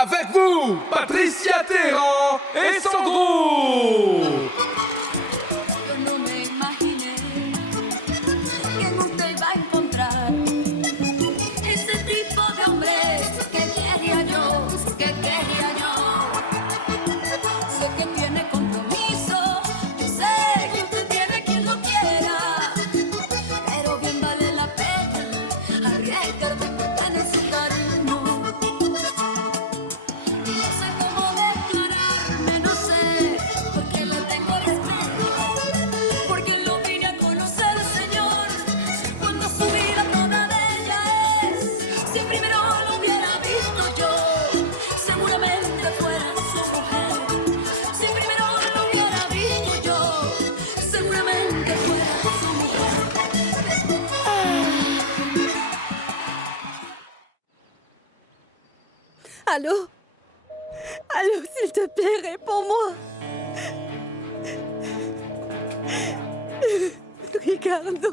Avec vous, Patricia Terran et son groupe. Yo no me imaginé que en usted iba a encontrar ese tipo de hombre que quería yo. Sé que tiene compromiso, yo sé que usted tiene quien lo quiera, pero bien vale la pena arriesgarme en su cariño. No sé cómo declararme, no sé, porque le tengo respeto, porque lo vine a conocer, Señor, cuando su vida toda de ella es. Si primero lo hubiera visto yo, seguramente fuera su mujer. Si primero lo hubiera visto yo, seguramente fuera su mujer. Allô? Allô, s'il te plaît, réponds-moi. Ricardo.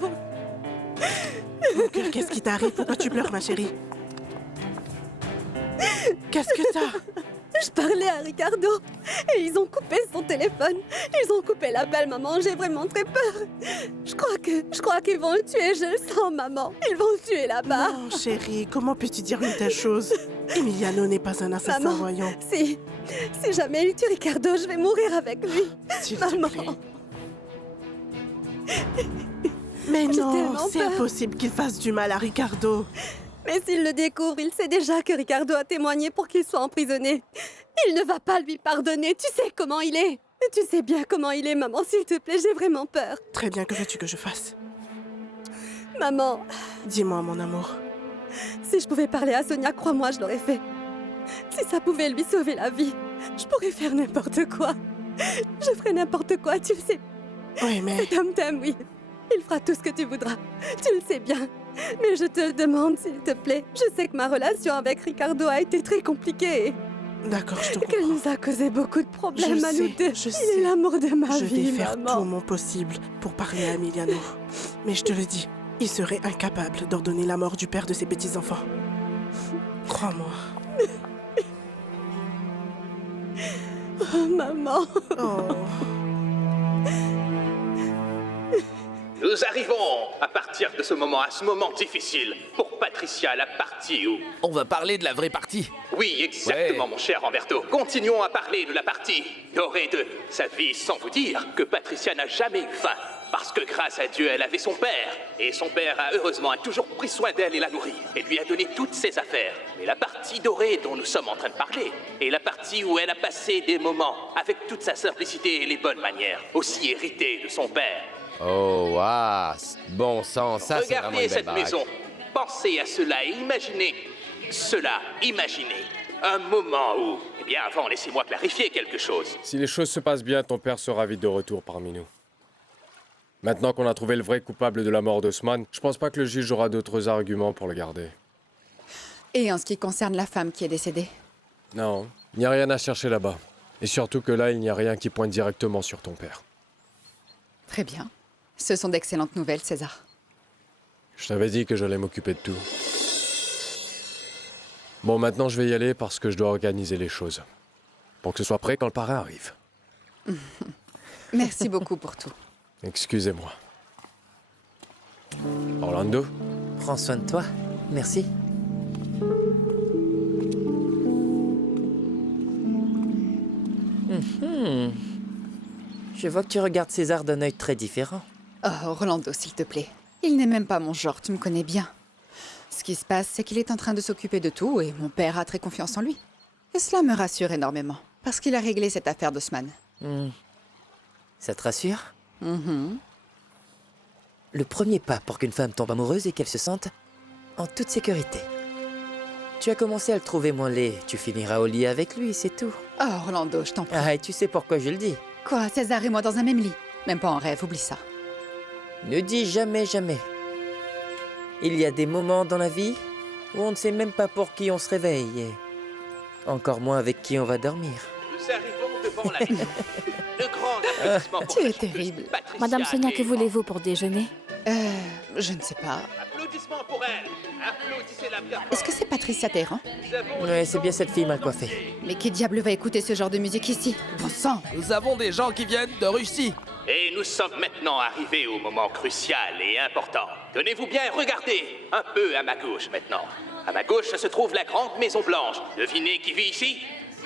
Mon cœur, qu'est-ce qui t'arrive? Pourquoi tu pleures, ma chérie? Qu'est-ce que t'as? Je parlais à Ricardo et ils ont coupé son téléphone. Ils ont coupé l'appel, maman. J'ai vraiment très peur. Je crois qu'ils vont le tuer. Je le sens, maman. Ils vont le tuer là-bas. Non, chérie, comment peux-tu dire une telle chose? Emiliano n'est pas un assassin, Maman, voyons. si jamais il tue Ricardo, je vais mourir avec lui. S'il te Maman. plaît. Mais J'ai non, tellement c'est peur. impossible qu'il fasse du mal à Ricardo. Mais s'il le découvre, il sait déjà que Ricardo a témoigné pour qu'il soit emprisonné. Il ne va pas lui pardonner. Tu sais comment il est. Tu sais bien comment il est, maman. S'il te plaît, j'ai vraiment peur. Très bien, que veux-tu que je fasse? Maman, Dis-moi, mon amour. si je pouvais parler à Sonia, crois-moi, je l'aurais fait. Si ça pouvait lui sauver la vie, je pourrais faire n'importe quoi. Je ferais n'importe quoi, tu le sais. Oui, mais... Cet homme t'aime, oui. Il fera tout ce que tu voudras. Tu le sais bien. Mais je te le demande, s'il te plaît. Je sais que ma relation avec Ricardo a été très compliquée. D'accord, je te Qu'elle comprends. nous a causé beaucoup de problèmes Je à nous sais, deux. je Il sais. est l'amour de ma Je vie, vais faire maman. tout mon possible pour parler à Emiliano. Mais je te le dis, il serait incapable d'ordonner la mort du père de ses petits-enfants. Crois-moi. Oh, maman. Oh. Nous arrivons à partir de ce moment à ce moment difficile pour Patricia, la partie où... On va parler de la vraie partie. Oui, exactement, Ouais. mon cher Ramberto. Continuons à parler de la partie dorée de sa vie sans vous dire que Patricia n'a jamais eu faim. Parce que grâce à Dieu, elle avait son père. Et son père a heureusement toujours pris soin d'elle et l'a nourrie. Et lui a donné toutes ses affaires. Mais la partie dorée dont nous sommes en train de parler est la partie où elle a passé des moments avec toute sa simplicité et les bonnes manières, aussi héritées de son père. Oh, waouh. Bon sang, ça c'est vraiment Regardez une belle cette baraque. maison. Pensez à cela et imaginez cela. Imaginez un moment où... Eh bien, avant, laissez-moi clarifier quelque chose. Si les choses se passent bien, ton père sera vite de retour parmi nous. Maintenant qu'on a trouvé le vrai coupable de la mort d'Osman, je pense pas que le juge aura d'autres arguments pour le garder. Et en ce qui concerne la femme qui est décédée? Non, il n'y a rien à chercher là-bas. Et surtout que là, il n'y a rien qui pointe directement sur ton père. Très bien. Ce sont d'excellentes nouvelles, César. Je t'avais dit que j'allais m'occuper de tout. Bon, maintenant je vais y aller parce que je dois organiser les choses. Pour que ce soit prêt quand le parrain arrive. Merci beaucoup pour tout. Excusez-moi. Orlando? Prends soin de toi. Merci. Je vois que tu regardes César d'un œil très différent. Oh, Rolando, s'il te plaît. Il n'est même pas mon genre, tu me connais bien. Ce qui se passe, c'est qu'il est en train de s'occuper de tout et mon père a très confiance en lui. Et cela me rassure énormément, parce qu'il a réglé cette affaire d'Osman. Ça te rassure? Mhm. Le premier pas pour qu'une femme tombe amoureuse est qu'elle se sente en toute sécurité. Tu as commencé à le trouver moins laid, tu finiras au lit avec lui, c'est tout. Oh, Rolando, je t'en prie. Ah, et tu sais pourquoi je le dis. Quoi, César et moi dans un même lit? Même pas en rêve, oublie ça. Ne dis jamais jamais. Il y a des moments dans la vie où on ne sait même pas pour qui on se réveille et encore moins avec qui on va dormir. Nous arrivons devant la maison. Le grand applaudissement pour Tu la es chanteuse terrible. Patricia Madame Sonia, que Terran. voulez-vous pour déjeuner? Je ne sais pas. applaudissements pour elle. Applaudissez-la bien fort. Est-ce que c'est Patricia Terran? Nous avons Ouais, c'est bien cette fille mal coiffée. Mais qui diable va écouter ce genre de musique ici? Bon sang! Nous avons des gens qui viennent de Russie. Et nous sommes maintenant arrivés au moment crucial et important. Tenez-vous bien, regardez, un peu à ma gauche maintenant. À ma gauche se trouve la grande Maison Blanche. Devinez qui vit ici?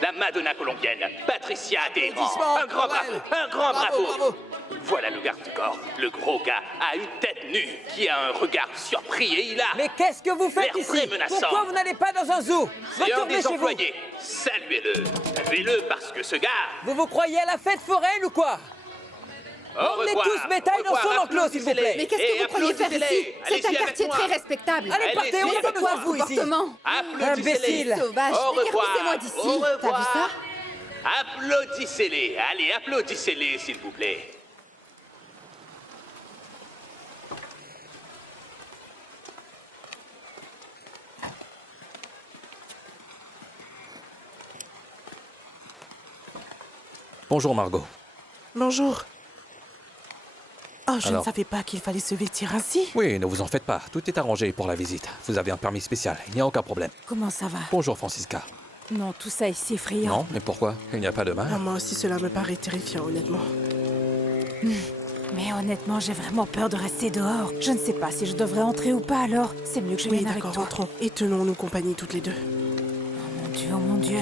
La Madonna colombienne, Patricia Terran. Applaudissements Un grand pour bravo, elle. un grand Bravo, bravo. bravo. Voilà le garde du corps. Le gros gars a une tête nue, qui a un regard surpris et il a... Mais qu'est-ce que vous faites L'air ici? très menaçant. Pourquoi vous n'allez pas dans un zoo? C'est un Retournez des chez vous. employés. Saluez-le. Saluez-le parce que ce gars... Vous vous croyez à la fête foraine ou quoi? Au Emmenez revoir. tous bétail dans Au revoir. son enclos, s'il vous plaît. Mais qu'est-ce que vous croyez faire ici? C'est un quartier très respectable. Allez, Allez, partez, on mais n'a pas c'est besoin quoi de vous ici. Comportement. Applaudissez-les. Imbécile. Sauvage, Au revoir. décarnissez-moi d'ici. Au T'as vu revoir. ça? Applaudissez-les. Allez, applaudissez-les, s'il vous plaît. Bonjour Margot. Bonjour. Oh, je Alors ne savais pas qu'il fallait se vêtir ainsi. Oui, ne vous en faites pas, tout est arrangé pour la visite. Vous avez un permis spécial, il n'y a aucun problème. Comment ça va? Bonjour Francisca. Non, tout ça est si effrayant. Non, mais pourquoi? Il n'y a pas de mal. Ah, moi aussi, cela me paraît terrifiant, honnêtement. Mais honnêtement, j'ai vraiment peur de rester dehors. Je ne sais pas si je devrais entrer ou pas, alors c'est mieux que je Oui, vienne avec d'accord, toi. rentrons. Et tenons-nous compagnie toutes les deux. Oh mon Dieu.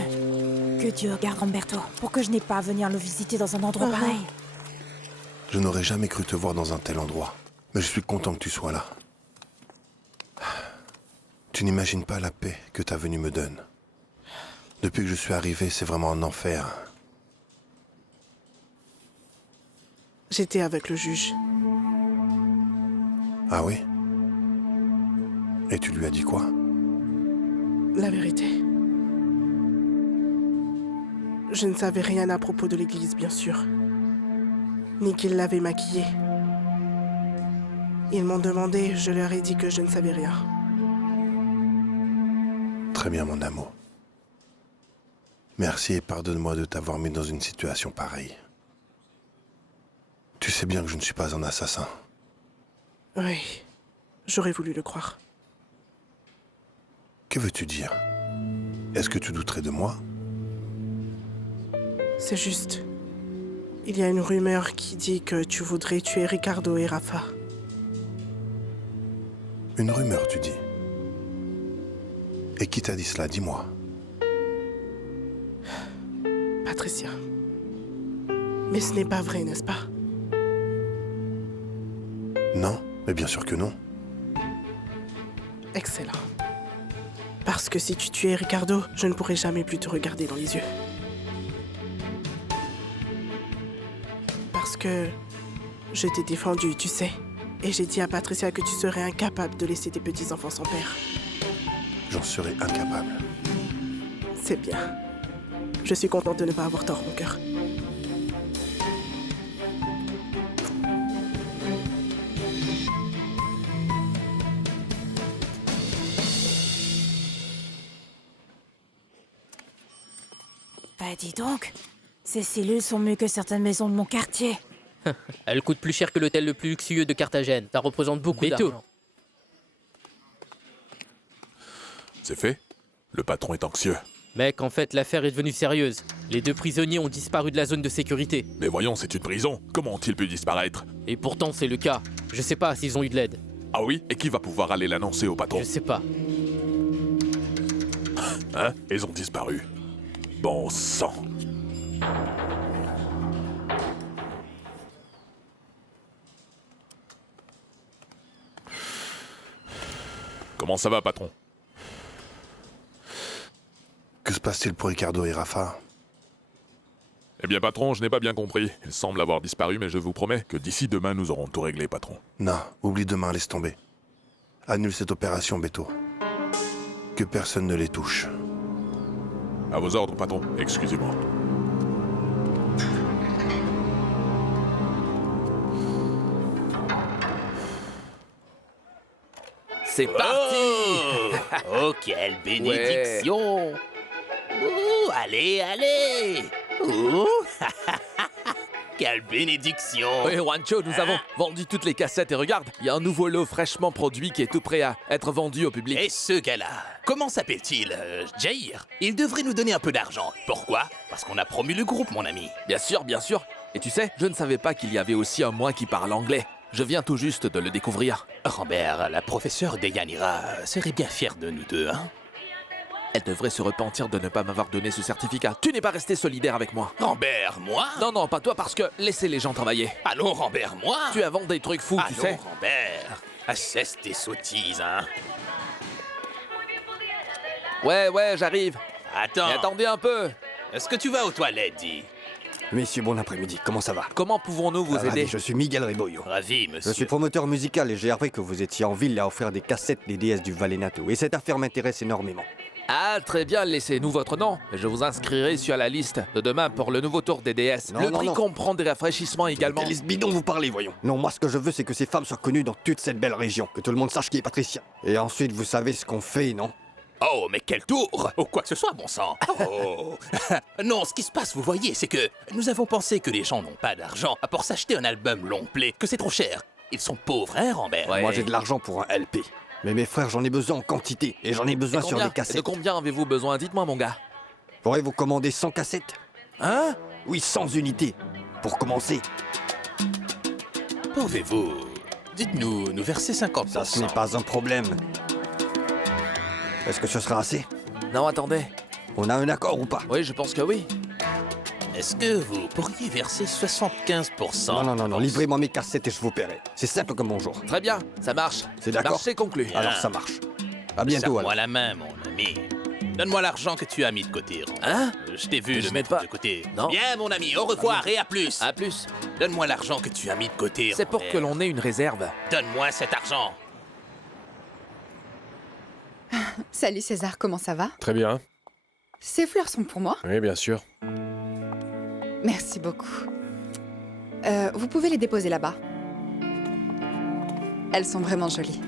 Que Dieu garde Umberto, pour que je n'ai pas à venir le visiter dans un endroit pareil. Je n'aurais jamais cru te voir dans un tel endroit. Mais je suis content que tu sois là. Tu n'imagines pas la paix que ta venue me donne. Depuis que je suis arrivé, c'est vraiment un enfer. J'étais avec le juge. Ah oui? Et tu lui as dit quoi? La vérité. Je ne savais rien à propos de l'église, bien sûr. Ni qu'il l'avait maquillée. Ils m'ont demandé, je leur ai dit que je ne savais rien. Très bien, mon amour. Merci et pardonne-moi de t'avoir mis dans une situation pareille. Tu sais bien que je ne suis pas un assassin. Oui, j'aurais voulu le croire. Que veux-tu dire? Est-ce que tu douterais de moi? C'est juste. Il y a une rumeur qui dit que tu voudrais tuer Ricardo et Rafa. Une rumeur, tu dis? Et qui t'a dit cela? Dis-moi. Patricia. Mais ce n'est pas vrai, n'est-ce pas? Non, mais bien sûr que non. Excellent. Parce que si tu tuais Ricardo, je ne pourrais jamais plus te regarder dans les yeux. Parce que je t'ai défendu, tu sais. Et j'ai dit à Patricia que tu serais incapable de laisser tes petits-enfants sans père. J'en serais incapable. C'est bien. Je suis contente de ne pas avoir tort, mon cœur. Bah dis donc, ces cellules sont mieux que certaines maisons de mon quartier. Elle coûte plus cher que l'hôtel le plus luxueux de Carthagène. Ça représente beaucoup d'argent. C'est fait? Le patron est anxieux. Mec, en fait, l'affaire est devenue sérieuse. Les 2 prisonniers ont disparu de la zone de sécurité. Mais voyons, c'est une prison. Comment ont-ils pu disparaître? Et pourtant, c'est le cas. Je sais pas s'ils ont eu de l'aide. Ah oui? Et qui va pouvoir aller l'annoncer au patron? Je sais pas. Hein? Ils ont disparu. Bon sang. Comment ça va, patron? Que se passe-t-il pour Ricardo et Rafa? Eh bien, patron, je n'ai pas bien compris. Ils semblent avoir disparu, mais je vous promets que d'ici demain, nous aurons tout réglé, patron. Non, oublie demain, laisse tomber. Annule cette opération, Beto. Que personne ne les touche. À vos ordres, patron. Excusez-moi. C'est parti! Oh, quelle bénédiction! Ouh, allez, allez! Ouh! quelle bénédiction! Oui, Wancho, nous avons vendu toutes les cassettes et regarde, il y a un nouveau lot fraîchement produit qui est tout prêt à être vendu au public. Et ce gars-là, comment s'appelle-t-il? Jair? Il devrait nous donner un peu d'argent. Pourquoi? Parce qu'on a promu le groupe, mon ami. Bien sûr, bien sûr. Et tu sais, je ne savais pas qu'il y avait aussi un moi qui parle anglais. Je viens tout juste de le découvrir. Rambert, la professeure Deyanira serait bien fière de nous deux, hein? Elle devrait se repentir de ne pas m'avoir donné ce certificat. Tu n'es pas resté solidaire avec moi. Rambert, moi? Non, non, pas toi, parce que laissez les gens travailler. Allons, Rambert, moi? Tu inventes des trucs fous, tu sais. Allons, Rambert, cesse tes sottises, hein? Ouais, j'arrive. Attends. Mais attendez un peu. Est-ce que tu vas aux toilettes, dis? Messieurs, bon après-midi, comment ça va? Comment pouvons-nous vous aider? Je suis Miguel Riboyo. Ravi, monsieur. Je suis promoteur musical et j'ai appris que vous étiez en ville à offrir des cassettes des déesses du Valenato. Et cette affaire m'intéresse énormément. Ah, très bien, laissez-nous votre nom. Je vous inscrirai sur la liste de demain pour le nouveau tour des déesses. Le prix comprend des rafraîchissements également. Quelle liste bidon vous parlez, voyons? Non, moi ce que je veux, c'est que ces femmes soient connues dans toute cette belle région. Que tout le monde sache qui est Patricia. Et ensuite, vous savez ce qu'on fait, non? Oh, mais quel tour! Ou quoi que ce soit, bon sang! Oh! Non, ce qui se passe, vous voyez, c'est que nous avons pensé que les gens n'ont pas d'argent pour s'acheter un album long play, que c'est trop cher. Ils sont pauvres, hein, Rambert? Ouais. Moi, j'ai de l'argent pour un LP. Mais mes frères, j'en ai besoin en quantité. Et j'en ai besoin sur les cassettes. De combien avez-vous besoin? Dites-moi, mon gars. Pourrez-vous commander 100 cassettes? Hein? Oui, 100 unités. Pour commencer. Pouvez-vous, dites-nous, nous verser 50%? Ça, ce n'est pas un problème. Est-ce que ce sera assez? Non, attendez. On a un accord ou pas? Oui, je pense que oui. Est-ce que vous pourriez verser 75%? Non, livrez-moi mes cassettes et je vous paierai. C'est simple comme bonjour. Très bien, ça marche. C'est d'accord? Marché conclu. Alors ça marche. À bientôt, Serre-moi alors. la main, mon ami. Donne-moi l'argent que tu as mis de côté. Hein? Je t'ai vu le mettre de côté. Non. Bien, mon ami, au revoir et à plus. À plus. Donne-moi l'argent que tu as mis de côté. C'est pour que l'on ait une réserve. Donne-moi cet argent. Salut César, comment ça va? Très bien. Ces fleurs sont pour moi? Oui, bien sûr. Merci beaucoup. Vous pouvez les déposer là-bas. Elles sont vraiment jolies.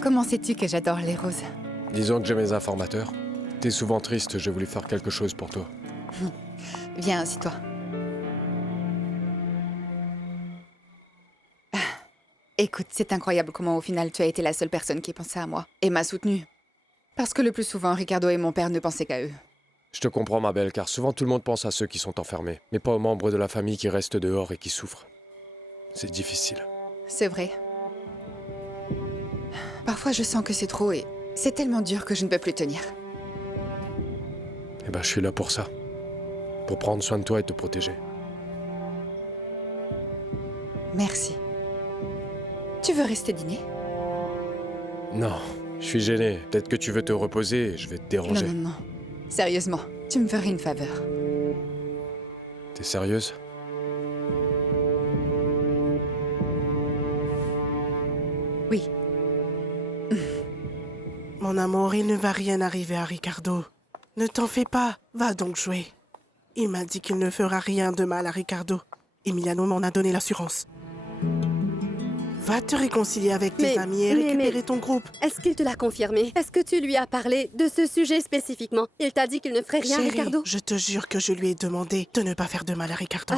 Comment sais-tu que j'adore les roses? Disons que j'ai mes informateurs. T'es souvent triste, j'ai voulu faire quelque chose pour toi. Viens, assis-toi. Écoute, c'est incroyable comment au final tu as été la seule personne qui pensait à moi et m'a soutenue. Parce que le plus souvent, Ricardo et mon père ne pensaient qu'à eux. Je te comprends, ma belle, car souvent tout le monde pense à ceux qui sont enfermés, mais pas aux membres de la famille qui restent dehors et qui souffrent. C'est difficile. C'est vrai. Parfois, je sens que c'est trop et c'est tellement dur que je ne peux plus tenir. Eh ben, je suis là pour ça. Pour prendre soin de toi et te protéger. Merci. Tu veux rester dîner? Non, je suis gêné. Peut-être que tu veux te reposer et je vais te déranger. Non. Sérieusement, tu me ferais une faveur. T'es sérieuse? Oui. Mon amour, il ne va rien arriver à Ricardo. Ne t'en fais pas, va donc jouer. Il m'a dit qu'il ne fera rien de mal à Ricardo. Emiliano m'en a donné l'assurance. Va te réconcilier avec tes amis et récupérer ton groupe. Est-ce qu'il te l'a confirmé? Est-ce que tu lui as parlé de ce sujet spécifiquement? Il t'a dit qu'il ne ferait rien à Chérie, Ricardo? je te jure que je lui ai demandé de ne pas faire de mal à Ricardo.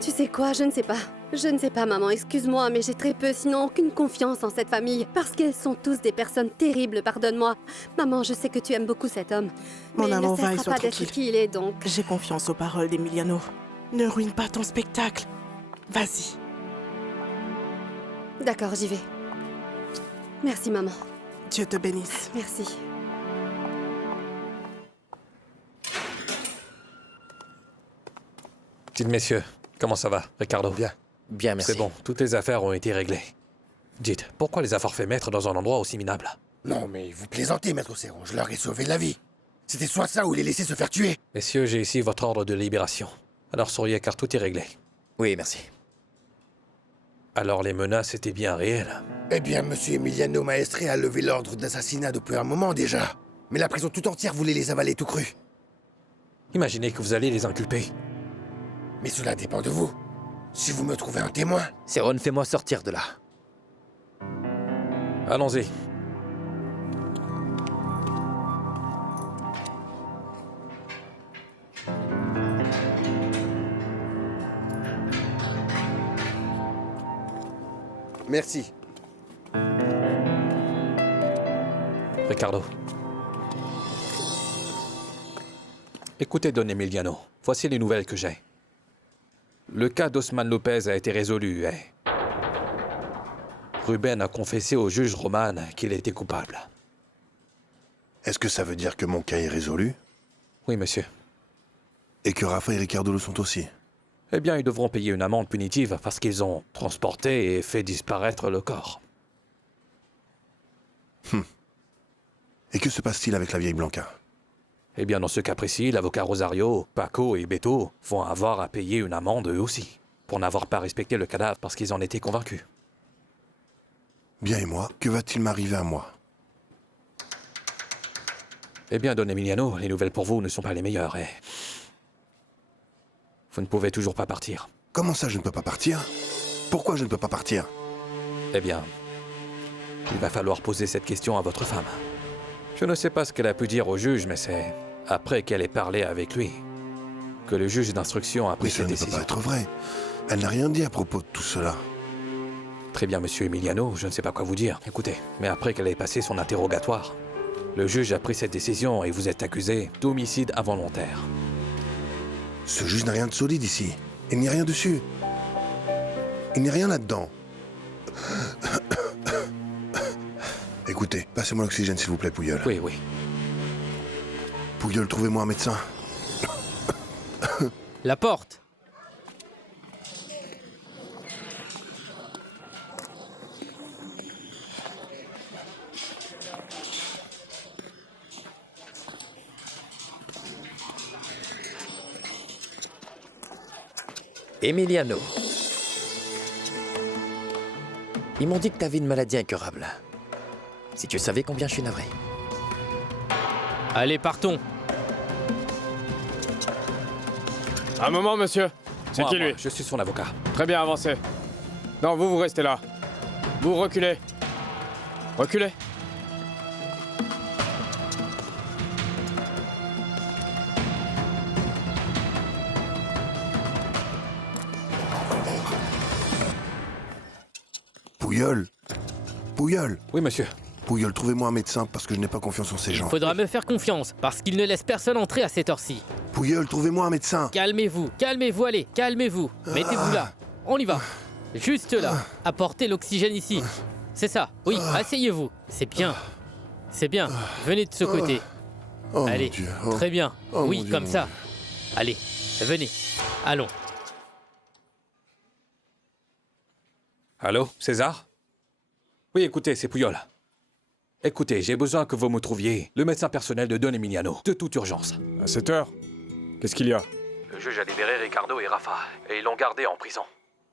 Tu sais quoi, je ne sais pas. Je ne sais pas, maman, excuse-moi, mais j'ai très peu, sinon aucune confiance en cette famille. Parce qu'elles sont tous des personnes terribles, pardonne-moi. Maman, je sais que tu aimes beaucoup cet homme. Mon mais amour, il va ne et cessera sois pas d'être tranquille. qui il est, donc. J'ai confiance aux paroles d'Emiliano. Ne ruine pas ton spectacle. Vas-y. D'accord, j'y vais. Merci, maman. Dieu te bénisse. Merci. Dites, messieurs, comment ça va, Ricardo? Bien. Bien, merci. C'est bon, toutes les affaires ont été réglées. Dites, pourquoi les avoir fait mettre dans un endroit aussi minable? Non, mais vous plaisantez, maître Serron, je leur ai sauvé la vie. C'était soit ça ou les laisser se faire tuer. Messieurs, j'ai ici votre ordre de libération. Alors souriez car tout est réglé. Oui, merci. Alors les menaces étaient bien réelles. Eh bien, monsieur Emiliano Maestre a levé l'ordre d'assassinat depuis un moment déjà. Mais la prison tout entière voulait les avaler tout cru. Imaginez que vous allez les inculper. Mais cela dépend de vous. Si vous me trouvez un témoin... Serron, fais-moi sortir de là. Allons-y. Merci. Ricardo. Écoutez, Don Emiliano. Voici les nouvelles que j'ai. Le cas d'Osman Lopez a été résolu et... Ruben a confessé au juge Roman qu'il était coupable. Est-ce que ça veut dire que mon cas est résolu? Oui, monsieur. Et que Rafa et Ricardo le sont aussi? Eh bien, ils devront payer une amende punitive parce qu'ils ont transporté et fait disparaître le corps. Et que se passe-t-il avec la vieille Blanca? Eh bien, dans ce cas précis, l'avocat Rosario, Paco et Beto vont avoir à payer une amende eux aussi, pour n'avoir pas respecté le cadavre parce qu'ils en étaient convaincus. Bien et moi, que va-t-il m'arriver à moi? Eh bien, Don Emiliano, les nouvelles pour vous ne sont pas les meilleures et... Vous ne pouvez toujours pas partir. Comment ça, je ne peux pas partir? Pourquoi je ne peux pas partir? Eh bien, il va falloir poser cette question à votre femme. Je ne sais pas ce qu'elle a pu dire au juge, mais c'est après qu'elle ait parlé avec lui que le juge d'instruction a pris cette décision. Ça ne peut pas être vrai. Elle n'a rien dit à propos de tout cela. Très bien, monsieur Emiliano, je ne sais pas quoi vous dire. Écoutez, mais après qu'elle ait passé son interrogatoire, le juge a pris cette décision et vous êtes accusé d'homicide involontaire. Ce juge n'a rien de solide ici. Il n'y a rien dessus. Il n'y a rien là-dedans. Écoutez, passez-moi l'oxygène s'il vous plaît, Pouilleul. Oui, oui. Pouilleul, trouvez-moi un médecin. La porte. Emiliano. Ils m'ont dit que t'avais une maladie incurable. Si tu savais combien je suis navré. Allez, partons. Un moment, monsieur. C'est Moi, qui, lui? Je suis son avocat. Très bien, avancez. Non, vous restez là. Vous reculez. Reculez. Pouilleul. Pouilleul. Oui, monsieur. Pouilleul, trouvez-moi un médecin parce que je n'ai pas confiance en ces gens. Faudra me faire confiance, parce qu'il ne laisse personne entrer à cette heure-ci. Pouilleul, trouvez-moi un médecin. Calmez-vous, calmez-vous, allez, calmez-vous. Mettez-vous là. On y va. Juste là. Apportez l'oxygène ici. C'est ça. Oui, asseyez-vous. C'est bien. C'est bien. Venez de ce côté. Oh, allez. mon Dieu. Très bien. Oh, oui, mon Dieu, comme mon ça. Allez, venez. Allons. Allô, César? Oui, écoutez, c'est Pouilleul. Écoutez, j'ai besoin que vous me trouviez le médecin personnel de Don Emiliano, de toute urgence. À cette heure? Qu'est-ce qu'il y a? Le juge a libéré Ricardo et Rafa, et ils l'ont gardé en prison.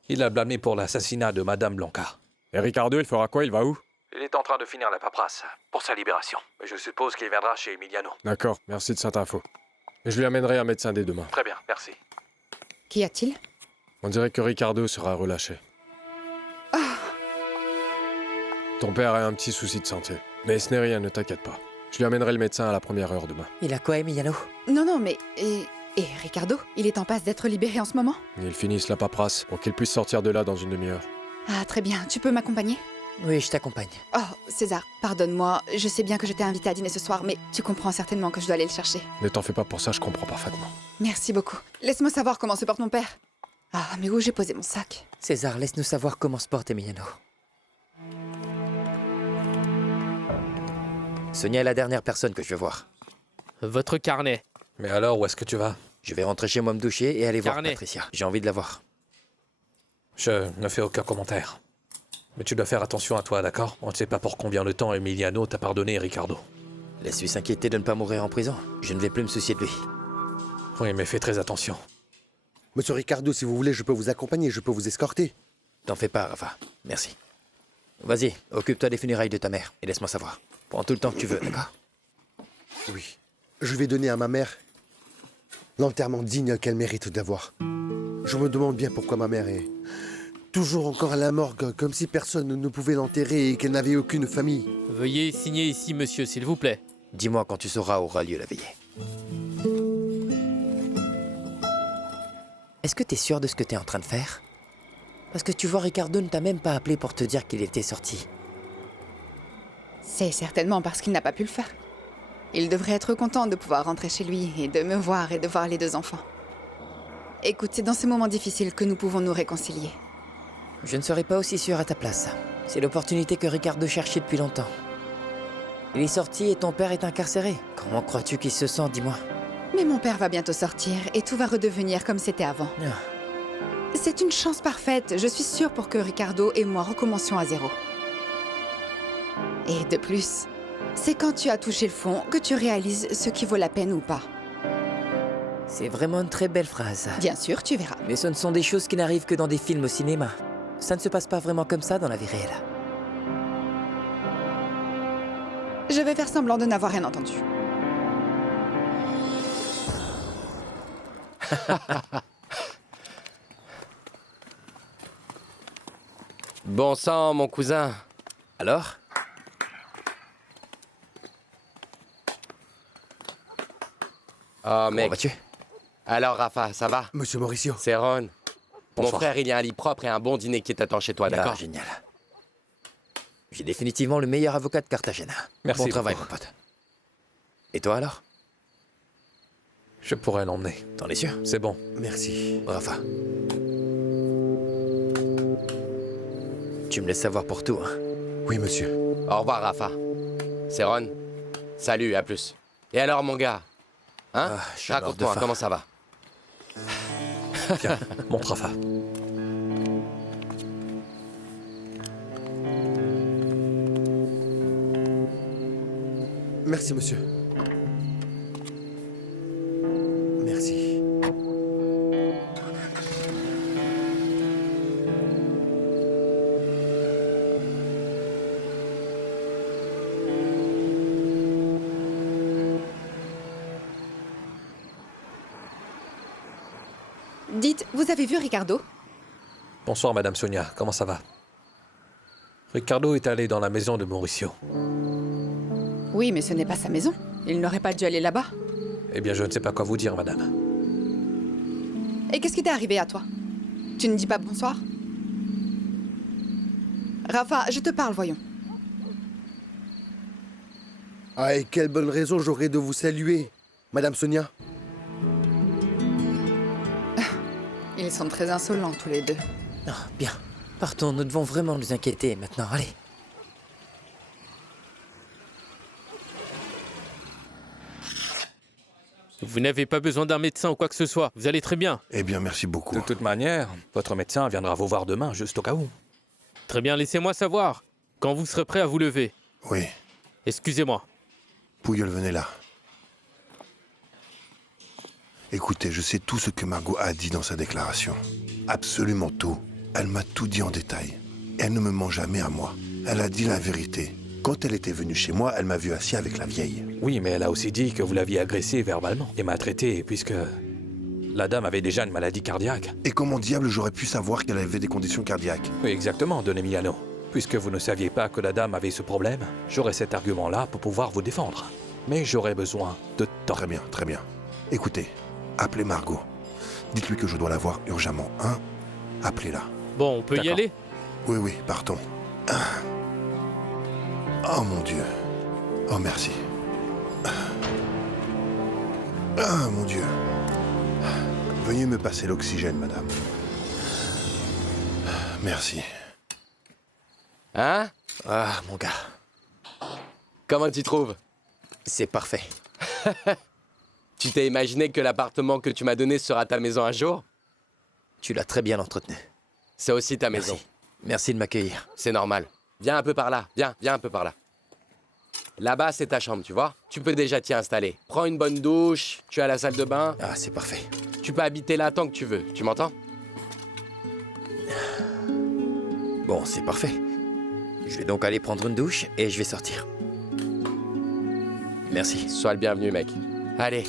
Il l'a blâmé pour l'assassinat de Madame Blanca. Et Ricardo, il fera quoi? Il va où? Il est en train de finir la paperasse pour sa libération. Mais je suppose qu'il viendra chez Emiliano. D'accord, merci de cette info. Et je lui amènerai un médecin dès demain. Très bien, merci. Qu'y a-t-il? On dirait que Ricardo sera relâché. Ton père a un petit souci de santé. Mais ce n'est rien, ne t'inquiète pas. Je lui amènerai le médecin à la première heure demain. Il a quoi, Emiliano? Non, mais... Et Ricardo? Il est en passe d'être libéré en ce moment? Ils finissent la paperasse pour qu'il puisse sortir de là dans une demi-heure. Ah, très bien. Tu peux m'accompagner? Oui, je t'accompagne. Oh, César, pardonne-moi. Je sais bien que je t'ai invité à dîner ce soir, mais tu comprends certainement que je dois aller le chercher. Ne t'en fais pas pour ça, je comprends parfaitement. Merci beaucoup. Laisse-moi savoir comment se porte mon père. Ah, mais où j'ai posé mon sac? César, laisse-nous savoir comment se porte Emiliano. Sonia est la dernière personne que je veux voir. Votre carnet. Mais alors, où est-ce que tu vas? Je vais rentrer chez moi me doucher et aller voir Carnet. Patricia. J'ai envie de la voir. Je ne fais aucun commentaire. Mais tu dois faire attention à toi, d'accord? On ne sait pas pour combien de temps Emiliano t'a pardonné Ricardo. Laisse-lui s'inquiéter de ne pas mourir en prison. Je ne vais plus me soucier de lui. Oui, mais fais très attention. Monsieur Ricardo, si vous voulez, je peux vous accompagner, je peux vous escorter. T'en fais pas, Rafa. Merci. Vas-y, occupe-toi des funérailles de ta mère et laisse-moi savoir. Prends tout le temps que tu veux, d'accord? Oui. Je vais donner à ma mère l'enterrement digne qu'elle mérite d'avoir. Je me demande bien pourquoi ma mère est toujours encore à la morgue, comme si personne ne pouvait l'enterrer et qu'elle n'avait aucune famille. Veuillez signer ici, monsieur, s'il vous plaît. Dis-moi quand tu sauras où aura lieu la veillée. Est-ce que t'es sûr de ce que t'es en train de faire? Parce que tu vois, Ricardo ne t'a même pas appelé pour te dire qu'il était sorti. C'est certainement parce qu'il n'a pas pu le faire. Il devrait être content de pouvoir rentrer chez lui et de me voir et de voir les 2 enfants. Écoute, c'est dans ces moments difficiles que nous pouvons nous réconcilier. Je ne serais pas aussi sûr à ta place. C'est l'opportunité que Ricardo cherchait depuis longtemps. Il est sorti et ton père est incarcéré. Comment crois-tu qu'il se sent, dis-moi? Mais mon père va bientôt sortir et tout va redevenir comme c'était avant. C'est une chance parfaite, je suis sûre, pour que Ricardo et moi recommencions à zéro. Et de plus, c'est quand tu as touché le fond que tu réalises ce qui vaut la peine ou pas. C'est vraiment une très belle phrase. Bien sûr, tu verras. Mais ce ne sont des choses qui n'arrivent que dans des films au cinéma. Ça ne se passe pas vraiment comme ça dans la vie réelle. Je vais faire semblant de n'avoir rien entendu. Bon sang, mon cousin. Alors? Oh, mec. Comment vas-tu? Alors, Rafa, ça va? Monsieur Mauricio. C'est Ron. Bonsoir. Mon frère, il y a un lit propre et un bon dîner qui t'attend chez toi, d'accord? Génial. J'ai définitivement le meilleur avocat de Cartagena. Merci Bon travail, beaucoup. mon pote. Et toi alors? Je pourrais l'emmener. T'en es sûr? C'est bon. Merci. Rafa. Tu me laisses savoir pour tout, hein? Oui, monsieur. Au revoir, Rafa. C'est Ron. Salut, à plus. Et alors, mon gars? Hein? je meurs de Raconte-moi, faim. comment ça va? Tiens, montre Rafa. Merci, monsieur. Merci. Dites, vous avez vu Ricardo? Bonsoir, Madame Sonia. Comment ça va? Ricardo est allé dans la maison de Mauricio. Oui, mais ce n'est pas sa maison. Il n'aurait pas dû aller là-bas. Eh bien, je ne sais pas quoi vous dire, madame. Et qu'est-ce qui t'est arrivé à toi? Tu ne dis pas bonsoir? Rafa, je te parle, voyons. Ah, et quelle bonne raison j'aurais de vous saluer, Madame Sonia. Ils sont très insolents, tous les deux. Ah, bien. Partons, nous devons vraiment nous inquiéter maintenant. Allez. Vous n'avez pas besoin d'un médecin ou quoi que ce soit. Vous allez très bien. Eh bien, merci beaucoup. De toute manière, votre médecin viendra vous voir demain, juste au cas où. Très bien, laissez-moi savoir quand vous serez prêt à vous lever. Oui. Excusez-moi. Pouilleul, venez là. Écoutez, je sais tout ce que Margot a dit dans sa déclaration. Absolument tout. Elle m'a tout dit en détail. Elle ne me ment jamais à moi. Elle a dit la vérité. Quand elle était venue chez moi, elle m'a vu assis avec la vieille. Oui, mais elle a aussi dit que vous l'aviez agressée verbalement et maltraitée, puisque la dame avait déjà une maladie cardiaque. Et comment diable j'aurais pu savoir qu'elle avait des conditions cardiaques? Oui, exactement, Don Emiliano. Puisque vous ne saviez pas que la dame avait ce problème, j'aurais cet argument-là pour pouvoir vous défendre. Mais j'aurais besoin de temps. Très bien, très bien. Écoutez, appelez Margot. Dites-lui que je dois la voir urgemment, hein? Appelez-la. Bon, on peut y aller? Oui, oui, partons. Oh mon Dieu. Oh merci. Ah mon Dieu. Veuillez me passer l'oxygène, madame. Merci. Hein? Ah, mon gars. Comment tu trouves? C'est parfait. Tu t'es imaginé que l'appartement que tu m'as donné sera ta maison un jour? Tu l'as très bien entretenu. C'est aussi ta maison. Merci de m'accueillir. C'est normal. Viens un peu par là. Viens un peu par là. Là-bas, c'est ta chambre, tu vois? Tu peux déjà t'y installer. Prends une bonne douche, tu as la salle de bain. Ah, c'est parfait. Tu peux habiter là tant que tu veux, tu m'entends? Bon, c'est parfait. Je vais donc aller prendre une douche et je vais sortir. Merci. Sois le bienvenu, mec. Allez.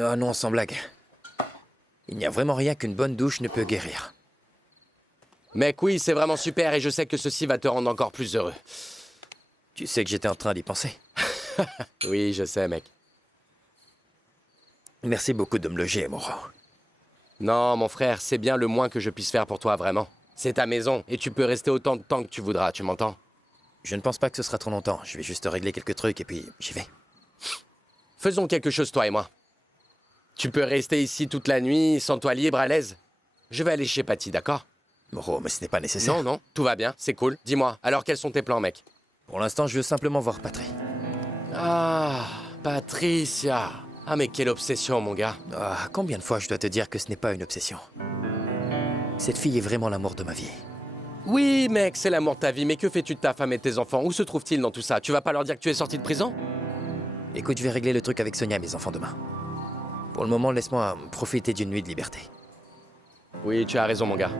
Ah non, sans blague. Il n'y a vraiment rien qu'une bonne douche ne peut guérir. Mec, oui, c'est vraiment super et je sais que ceci va te rendre encore plus heureux. Tu sais que j'étais en train d'y penser. Oui, je sais, mec. Merci beaucoup de me loger, Moro. Non, mon frère, c'est bien le moins que je puisse faire pour toi, vraiment. C'est ta maison et tu peux rester autant de temps que tu voudras, tu m'entends? Je ne pense pas que ce sera trop longtemps. Je vais juste régler quelques trucs et puis j'y vais. Faisons quelque chose, toi et moi. Tu peux rester ici toute la nuit, sans toi libre, à l'aise. Je vais aller chez Patty, d'accord? Moro, mais ce n'est pas nécessaire. Non, non, tout va bien, c'est cool. Dis-moi, alors quels sont tes plans, mec? Pour l'instant, je veux simplement voir Patry. Ah, Patricia. Ah, mais quelle obsession, mon gars. Ah, combien de fois je dois te dire que ce n'est pas une obsession? Cette fille est vraiment l'amour de ma vie. Oui, mec, c'est l'amour de ta vie, mais que fais-tu de ta femme et de tes enfants? Où se trouvent-ils dans tout ça? Tu vas pas leur dire que tu es sorti de prison? Écoute, je vais régler le truc avec Sonia et mes enfants demain. Pour le moment, laisse-moi profiter d'une nuit de liberté. Oui, tu as raison, mon gars.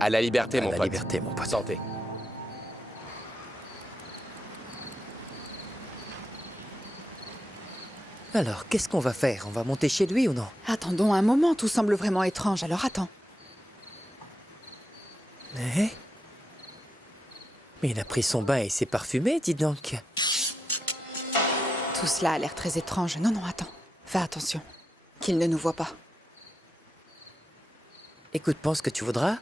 À la liberté, mon pote. À la liberté, mon pote. Santé. Alors, qu'est-ce qu'on va faire? On va monter chez lui ou non? Attendons un moment, tout semble vraiment étrange, alors attends. Mais il a pris son bain et s'est parfumé, dis donc. Tout cela a l'air très étrange. Non, non, attends. Fais attention. Qu'il ne nous voit pas. Écoute, pense ce que tu voudras,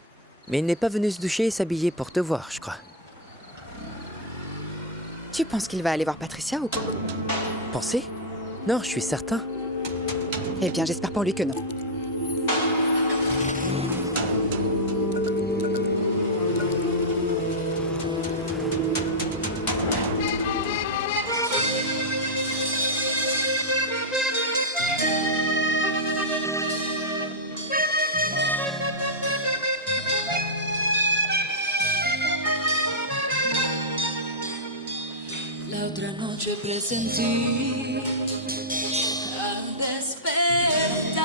mais il n'est pas venu se doucher et s'habiller pour te voir, je crois. Tu penses qu'il va aller voir Patricia ou quoi? Penser? Non, je suis certain. Eh bien, j'espère pour lui que non. La otra noche presentí al despertar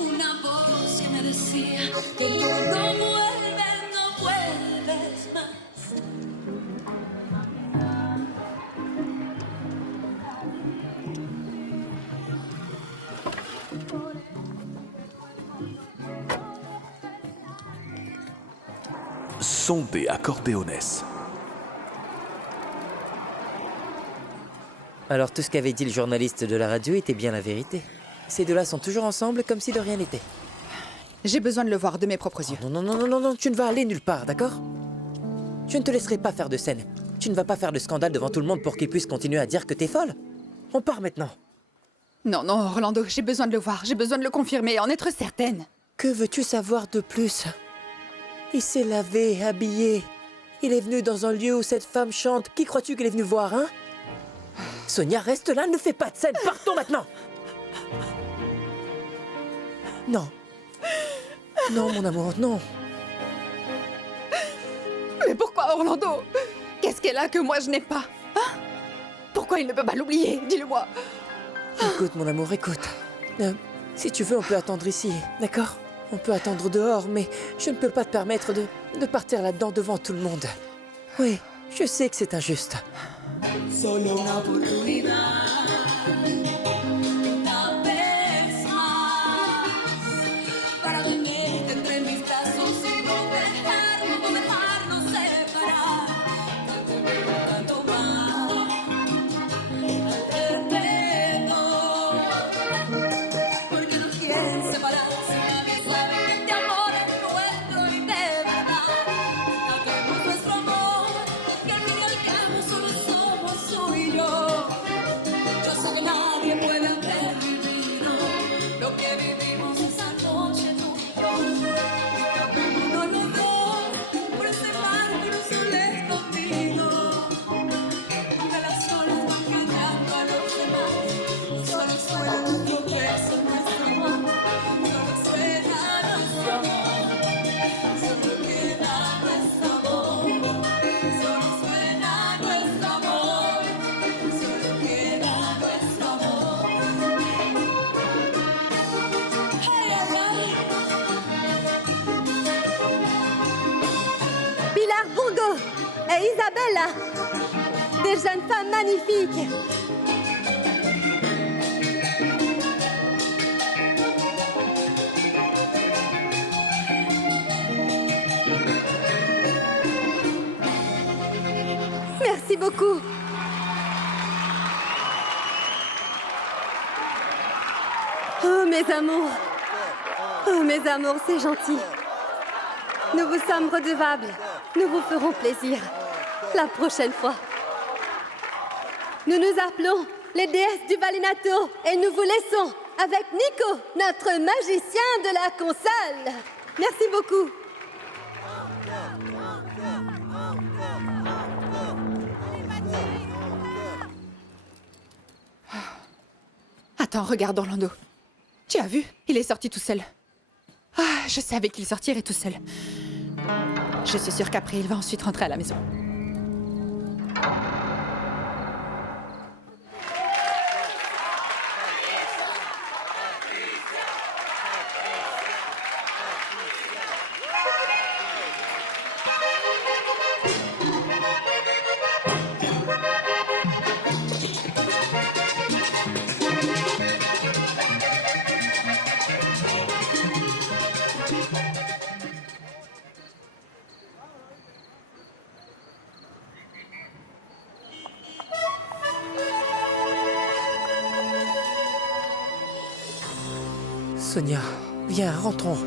una voz que me decía que tú no vuelves más. Son de acordeones. Alors tout ce qu'avait dit le journaliste de la radio était bien la vérité. Ces deux-là sont toujours ensemble comme si de rien n'était. J'ai besoin de le voir de mes propres yeux. Non, non, non, non, non, non, tu ne vas aller nulle part, d'accord? Je ne te laisserai pas faire de scène. Tu ne vas pas faire de scandale devant tout le monde pour qu'il puisse continuer à dire que t'es folle. On part maintenant. Non, non, Orlando, j'ai besoin de le voir. J'ai besoin de le confirmer et en être certaine. Que veux-tu savoir de plus? Il s'est lavé, habillé. Il est venu dans un lieu où cette femme chante. Qui crois-tu qu'il est venu voir, hein? Sonia, reste là, ne fais pas de scène. Partons maintenant. Non. Non, mon amour, non. Mais pourquoi, Orlando? Qu'est-ce qu'elle a que moi je n'ai pas? Hein? Pourquoi il ne peut pas l'oublier? Dis-le-moi. Écoute, mon amour, écoute. Si tu veux, on peut attendre ici, d'accord? On peut attendre dehors, mais je ne peux pas te permettre de partir là-dedans devant tout le monde. Oui, je sais que c'est injuste. Solo una oportunidad, una vez más, para tenerte entre mis brazos y no dejarnos separar. Tanto más, porque no quieren separarse. Nadie sabe que este amor es nuestro y de verdad. Hagamos nuestro amor, que al fin y al cabo solo somos tú y yo. Yo sé que nadie puede haber vivido lo que vivimos esa noche tú y yo. Escapémonos los dos por ese mar que nos une contigo. De las olas van callando a los demás. Solo suena nuestro beso, nuestro amor. Solo suena nuestro amor. Solo queda nuestro amor. Solo suena nuestro amor. Solo queda nuestro amor. Pilar Bourgo et Isabella, des jeunes femmes magnifiques. Merci beaucoup. Oh, mes amours. Oh, mes amours, c'est gentil. Nous vous sommes redevables. Nous vous ferons plaisir. La prochaine fois. Nous nous appelons les déesses du Vallenato et nous vous laissons avec Nico, notre magicien de la console. Merci beaucoup. Attends, regarde Orlando. Tu as vu? Il est sorti tout seul. Ah, je savais qu'il sortirait tout seul. Je suis sûre qu'après, il va ensuite rentrer à la maison. Sonia, viens, rentrons.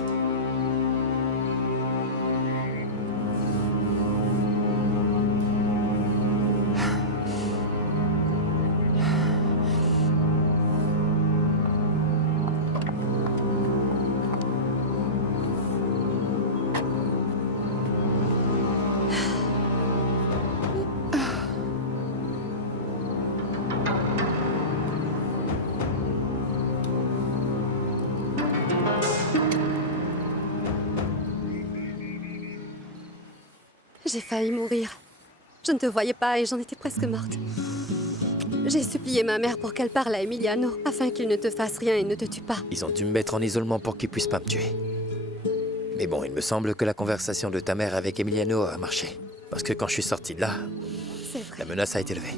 J'ai failli mourir. Je ne te voyais pas et j'en étais presque morte. J'ai supplié ma mère pour qu'elle parle à Emiliano, afin qu'il ne te fasse rien et ne te tue pas. Ils ont dû me mettre en isolement pour qu'ils puissent pas me tuer. Mais bon, il me semble que la conversation de ta mère avec Emiliano a marché. Parce que quand je suis sorti de là, la menace a été levée.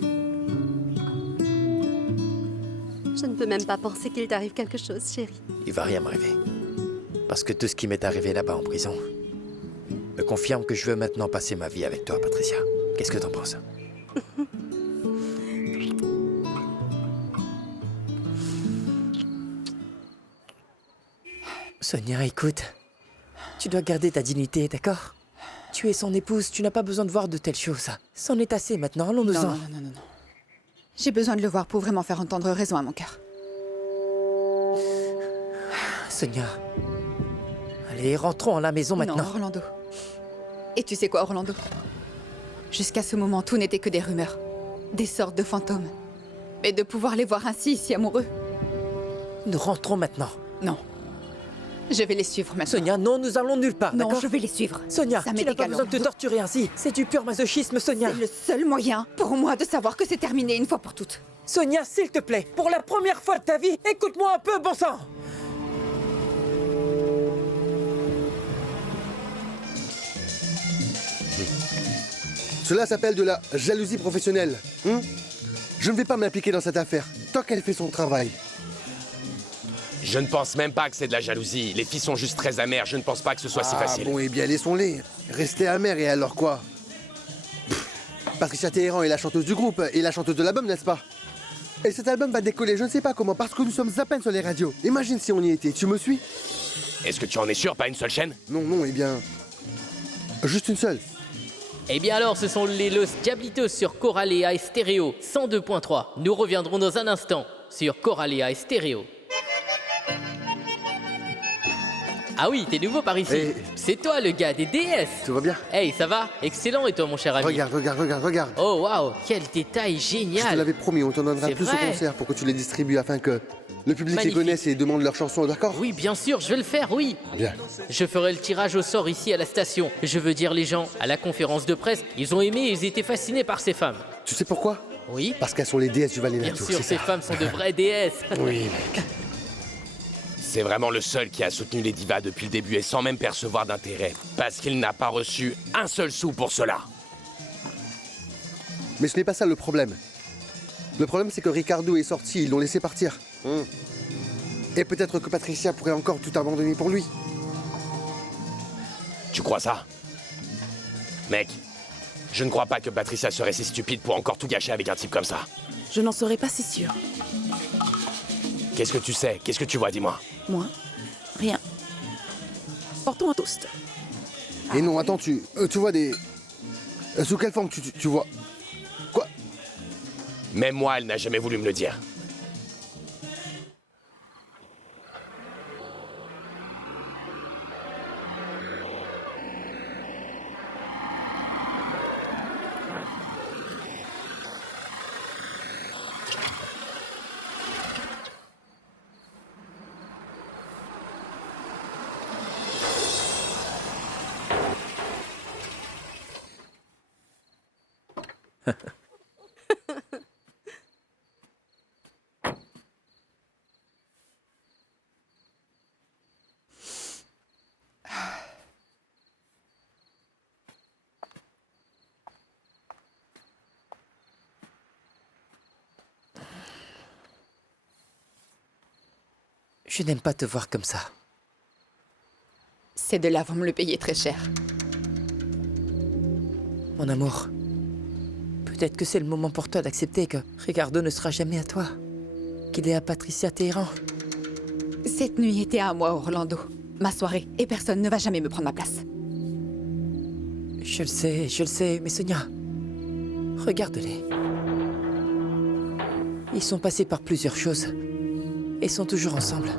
Je ne peux même pas penser qu'il t'arrive quelque chose, chérie. Il va rien m'arriver. Parce que tout ce qui m'est arrivé là-bas en prison me confirme que je veux maintenant passer ma vie avec toi, Patricia. Qu'est-ce que t'en penses? Sonia, écoute. Tu dois garder ta dignité, d'accord? Tu es son épouse, tu n'as pas besoin de voir de telles choses. C'en est assez maintenant, allons-nous-en. Non. J'ai besoin de le voir pour vraiment faire entendre raison à mon cœur. Sonia. Allez, rentrons à la maison maintenant. Non, Orlando. Et tu sais quoi, Orlando? Jusqu'à ce moment, tout n'était que des rumeurs. Des sortes de fantômes. Mais de pouvoir les voir ainsi, si amoureux... Nous rentrons maintenant. Non. Je vais les suivre maintenant. Sonia, non, nous allons nulle part, non, d'accord? je vais les suivre. Sonia, ça tu n'as pas besoin de te torturer ainsi. C'est du pur masochisme, Sonia. C'est le seul moyen pour moi de savoir que c'est terminé une fois pour toutes. Sonia, s'il te plaît, pour la première fois de ta vie, écoute-moi un peu, bon sang! Cela s'appelle de la jalousie professionnelle. Je ne vais pas m'impliquer dans cette affaire, tant qu'elle fait son travail. Je ne pense même pas que c'est de la jalousie. Les filles sont juste très amères. Je ne pense pas que ce soit si facile. Bon, eh bien, laissons-les. Restez amers, et alors quoi? Patricia Téhéran est la chanteuse du groupe, et la chanteuse de l'album, n'est-ce pas? Et cet album va décoller, je ne sais pas comment, parce que nous sommes à peine sur les radios. Imagine si on y était, tu me suis? Est-ce que tu en es sûr? Pas une seule chaîne? Non, eh bien... Juste une seule. Eh bien alors, ce sont les Los Diablitos sur Coralea Stereo 102.3. Nous reviendrons dans un instant sur Coralea Stereo. Ah oui, t'es nouveau par ici. Hey. C'est toi le gars des DS. Tout va bien? Hey, ça va? Excellent, et toi mon cher ami? Regarde. Oh waouh, quel détail génial. Je te l'avais promis, on t'en donnera C'est plus vrai. au concert pour que tu les distribues afin que le public les Magnifique. connaisse et demande leurs chansons, d'accord? Oui, bien sûr, je vais le faire, oui. Bien. Je ferai le tirage au sort ici à la station. Je veux dire, les gens, à la conférence de presse, ils ont aimé et ils étaient fascinés par ces femmes. Tu sais pourquoi? Oui. Parce qu'elles sont les déesses du Bien Vallenato, sûr, c'est ces ça. femmes sont de vraies déesses. Oui, mec. C'est vraiment le seul qui a soutenu les divas depuis le début et sans même percevoir d'intérêt. Parce qu'il n'a pas reçu un seul sou pour cela. Mais ce n'est pas ça le problème. Le problème, c'est que Ricardo est sorti, ils l'ont laissé partir. Et peut-être que Patricia pourrait encore tout abandonner pour lui. Tu crois ça? Mec, Je ne crois pas que Patricia serait si stupide pour encore tout gâcher avec un type comme ça. Je n'en serais pas si sûre. Qu'est-ce que tu sais? Qu'est-ce que tu vois, dis-moi? Moi? Rien. Portons un toast. Et non, attends, tu vois des... sous quelle forme tu vois? Quoi? Même moi, elle n'a jamais voulu me le dire. Je n'aime pas te voir comme ça. Ces deux-là vont me le payer très cher. Mon amour, peut-être que c'est le moment pour toi d'accepter que Ricardo ne sera jamais à toi. Qu'il est à Patricia Téhéran. Cette nuit était à moi, Orlando. Ma soirée, et personne ne va jamais me prendre ma place. Je le sais, mais Sonia, regarde-les. Ils sont passés par plusieurs choses. Et sont toujours ensemble.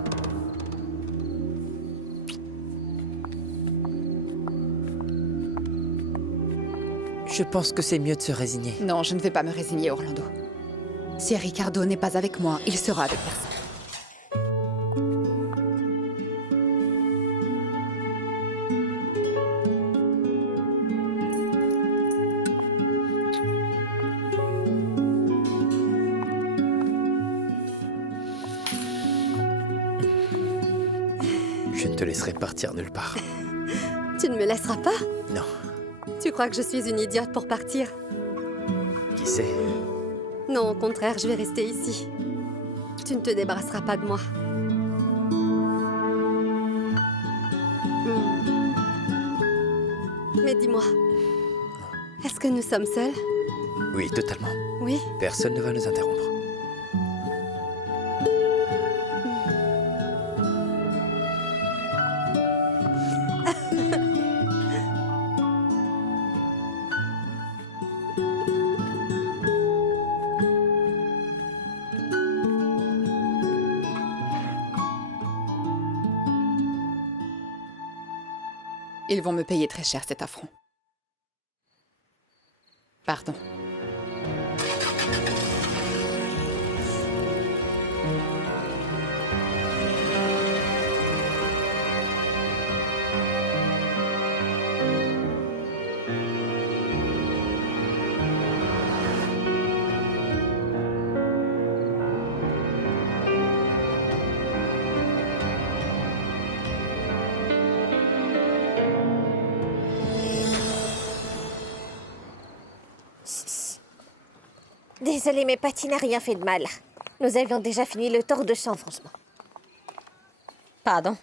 Je pense que c'est mieux de se résigner. Non, je ne vais pas me résigner, Orlando. Si Ricardo n'est pas avec moi, il sera avec personne. Je ne te laisserai partir nulle part. Tu ne me laisseras pas? Non. Tu crois que je suis une idiote pour partir? Qui sait? Non, au contraire, je vais rester ici. Tu ne te débarrasseras pas de moi. Mais dis-moi, est-ce que nous sommes seuls? Oui, totalement. Oui? Personne ne va nous interrompre. Ils vont me payer très cher cet affront. Pardon. Désolée, mais Patty n'a rien fait de mal. Nous avions déjà fini le tour de champ, franchement. Pardon?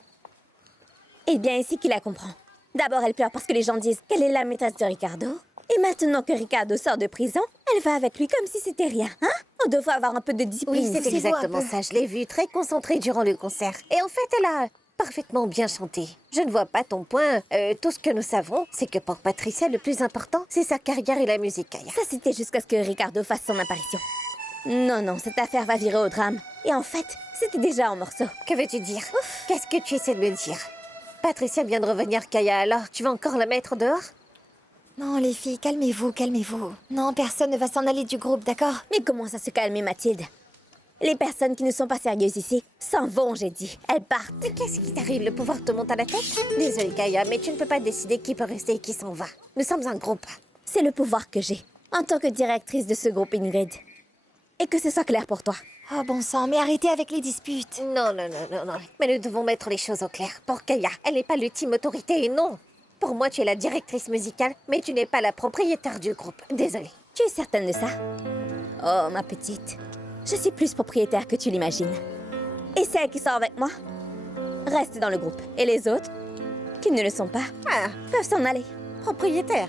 Eh bien, ici qui la comprend. D'abord, elle pleure parce que les gens disent qu'elle est la maîtresse de Ricardo. Et maintenant que Ricardo sort de prison, elle va avec lui comme si c'était rien, hein? On devrait avoir un peu de discipline. Oui, c'est exactement ça. Je l'ai vue très concentrée durant le concert. Et en fait, elle a parfaitement bien chanté. Je ne vois pas ton point. Tout ce que nous savons, c'est que pour Patricia, le plus important, c'est sa carrière et la musique. Ça, c'était jusqu'à ce que Ricardo fasse son apparition. Non, non, cette affaire va virer au drame. Et en fait, c'était déjà en morceaux. Que veux-tu dire? Qu'est-ce que tu essaies de me dire? Patricia vient de revenir, Kaya, alors tu vas encore la mettre dehors? Non, les filles, calmez-vous, calmez-vous. Non, personne ne va s'en aller du groupe, d'accord? Mais comment ça se calmer, Mathilde? Les personnes qui ne sont pas sérieuses ici s'en vont, j'ai dit. Elles partent. Mais qu'est-ce qui t'arrive? Le pouvoir te monte à la tête? Désolée, Kaya, mais tu ne peux pas décider qui peut rester et qui s'en va. Nous sommes un groupe. C'est le pouvoir que j'ai, en tant que directrice de ce groupe, Ingrid. Et que ce soit clair pour toi. Oh bon sang, mais arrêtez avec les disputes. Non, non, non, non, non. Mais nous devons mettre les choses au clair. Pour Kaya, elle n'est pas l'ultime autorité et non. Pour moi, tu es la directrice musicale, mais tu n'es pas la propriétaire du groupe. Désolée. Tu es certaine de ça? Oh, ma petite. Je suis plus propriétaire que tu l'imagines. Et celles qui sont avec moi restent dans le groupe. Et les autres, qui ne le sont pas, peuvent s'en aller. propriétaire.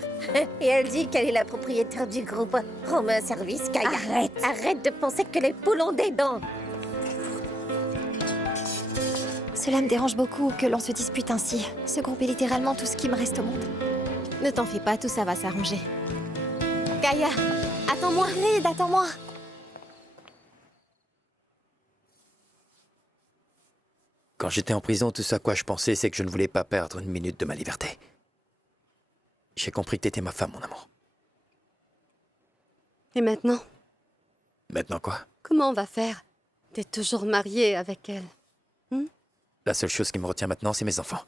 Et elle dit qu'elle est la propriétaire du groupe. Rends-moi un service, Kaya. Arrête de penser que les poules ont des dents. Cela me dérange beaucoup que l'on se dispute ainsi. Ce groupe est littéralement tout ce qui me reste au monde. Ne t'en fais pas, tout ça va s'arranger. Kaya, attends-moi. Reed, attends-moi. Quand j'étais en prison, tout ce à quoi je pensais, c'est que je ne voulais pas perdre une minute de ma liberté. J'ai compris que t'étais ma femme, mon amour. Et maintenant, Maintenant quoi? comment on va faire? T'es toujours marié avec elle. La seule chose qui me retient maintenant, c'est mes enfants.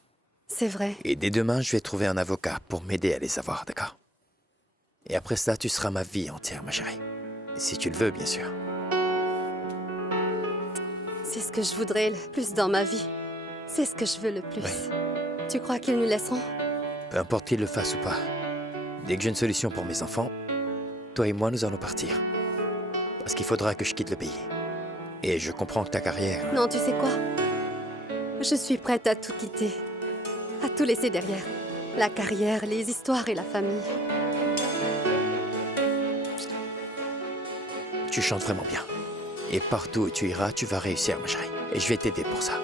C'est vrai. Et dès demain, je vais trouver un avocat pour m'aider à les avoir, d'accord? Et après ça, tu seras ma vie entière, ma chérie. Si tu le veux, bien sûr. C'est ce que je voudrais le plus dans ma vie. C'est ce que je veux le plus. Tu crois qu'ils nous laisseront? Peu importe qu'ils le fassent ou pas. Dès que j'ai une solution pour mes enfants, toi et moi, nous allons partir. Parce qu'il faudra que je quitte le pays. Et je comprends que ta carrière... Non, tu sais quoi? Je suis prête à tout quitter. À tout laisser derrière. La carrière, les histoires et la famille. Tu chantes vraiment bien. Et partout où tu iras, tu vas réussir, ma chérie. Et je vais t'aider pour ça.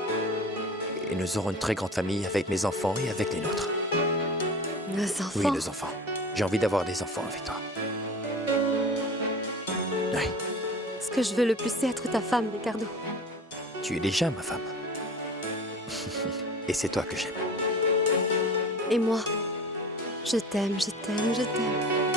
Et nous aurons une très grande famille avec mes enfants et avec les nôtres. Nos enfants? Oui, nos enfants. J'ai envie d'avoir des enfants avec toi. Oui. Ce que je veux le plus, c'est être ta femme, Ricardo. Tu es déjà ma femme. Et c'est toi que j'aime. Et moi, je t'aime, je t'aime, je t'aime.